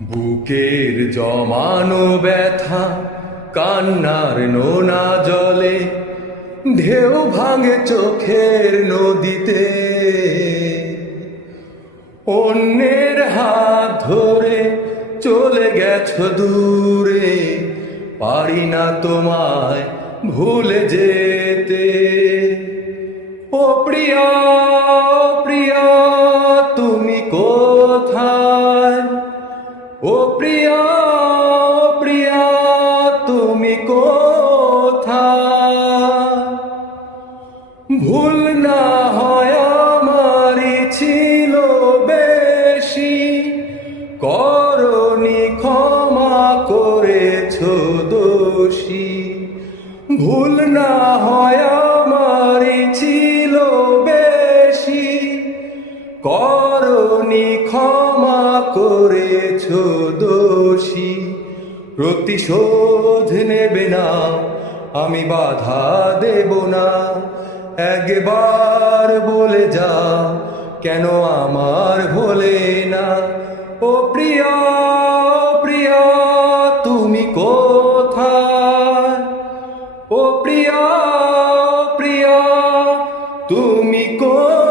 বুকের জমানো ব্যথা কান্নার নোনা জলে ঢেউ ভাঙে চোখের নদীতে। অন্যের হাত ধরে চলে গেছো দূরে, পারি না তোমায় ভুলে যেতে। ও প্রিয়া, প্রিয়া তুমি কোথায়? ও প্রিয়া, প্রিয়া তুমি কোথায়? ভুল না হয় আমারই ছিল বেশি, করনি ক্ষমা করেছো দোষী। ভুল না হয় আমারই ছিল বেশি, করনি ক্ষমা করেছো দোষী। প্রতিশোধ নেবে না, আমি বাধা দেব না। একবার বলে যা, কেন আমার ভোলে না? ও প্রিয়া, প্রিয়া তুমি কোথায়? ও প্রিয়া, প্রিয়া তুমি কোথায়?